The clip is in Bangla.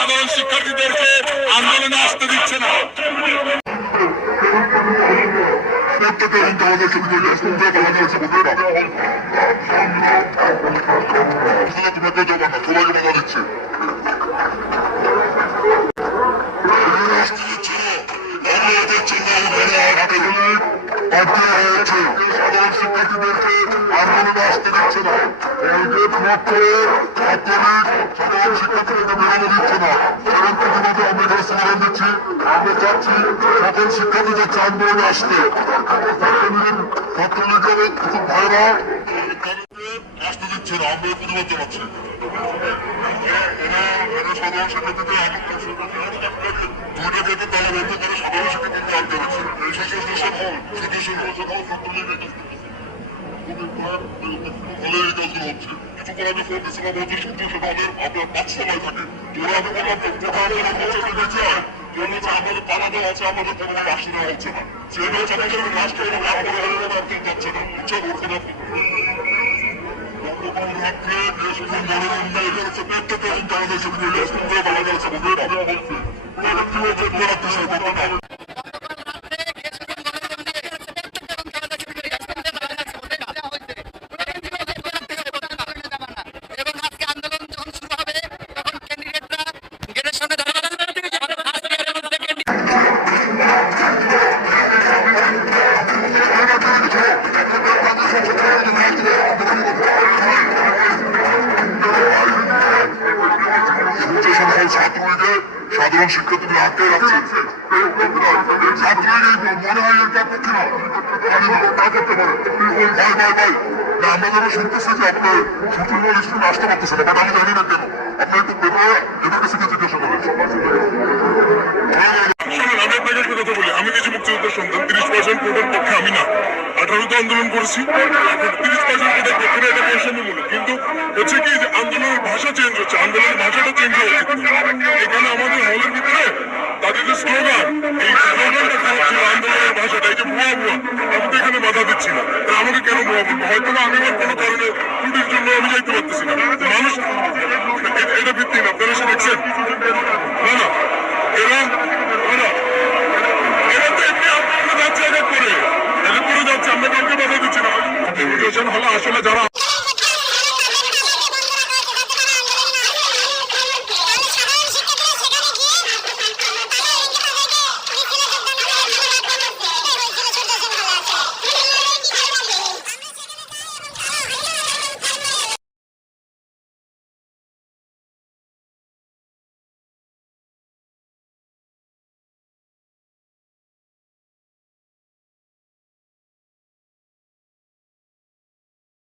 সাধারণ শিক্ষার্থীদেরকে আন্দোলনে আসতে দিচ্ছে না। শিক্ষার্থীদেরকে আন্দোলনে আসতে দিচ্ছে না। সাধারণ শিক্ষার্থীদেরকে বেরোনো দিচ্ছে না। এবং প্রতিবাদে আমরা এখানে স্লোগান দিচ্ছি, আমরা চাচ্ছি সকল শিক্ষার্থী যাচ্ছে আন্দোলনে আসতে। ছাত্রলীগের কিছু ভাইরা আসতে দিচ্ছে না, আমরা প্রতিবাদ জানাচ্ছি। সাধারণ শিক্ষার্থীদের দুইটা গেটে তালা বন্ধ করে সাধারণ শিক্ষার্থীদের আটকে দিচ্ছে। এই সদস্য হল ছাত্রলীগের হলে এই কাজগুলো হচ্ছে। কিছুক্ষণ আগে ফোন দিচ্ছিলাম হচ্ছে সূর্য সেখানে আপনার 5 সময় থাকে। তোরা আমি বললাম আমাদের পালা দেওয়া আছে, আমাদের কোনো আসতে দেওয়া হচ্ছে না। সেটা হচ্ছে আমাদের রাষ্ট্র এবং আমাদের একদম যাচ্ছে না। বুঝছে ওর কোনো সাধারণ শিক্ষার্থীদের আটকে রাখছে। মনে হয় এর পক্ষে না করতে পারে। আমরা যারা শুনতেছি যে আপনার সুন্দর স্টুডেন্ট আসতে পারতেছে না, বাট আমি জানি না কেন। আপনি একটু পেপারে এদের কাছে জিজ্ঞাসা করেন। আমি আপনাকে একটা কথা বলি, আমি নিজে মুক্তিযোদ্ধার সন্তান। 30% কোটার পক্ষে আমি না, 18তে আন্দোলন করেছি। 30% কোটার পক্ষে এটা বৈষম্যমূলক, কিন্তু হচ্ছে কি যে আন্দোলনের ভাষা চেঞ্জ হচ্ছে, আন্দোলনের ভাষাটা চেঞ্জ হচ্ছে। এখানে আমাদের হলের ভিতরে তাদের যে স্লোগান, এই স্লোগানটা খারাপ ছিল, আন্দোলনের ভাষাটা এই যে ভুয়া ভুয়া, আমি তো এখানে বাধা দিচ্ছি না। আমাকে কেন ভুয়া বলবো? হয়তো না আমি আমার কোনো কারণে ত্রুটির জন্য আমি যাইতে পারতেছি না। মানুষ এটা ভিত্তি না, আপনারা সে দেখছেন না না এরা তো এমনি আপনারা যাচ্ছে এটা করে যাচ্ছে, আমরা কাউকে বাধা দিচ্ছি না। হলো আসলে যারা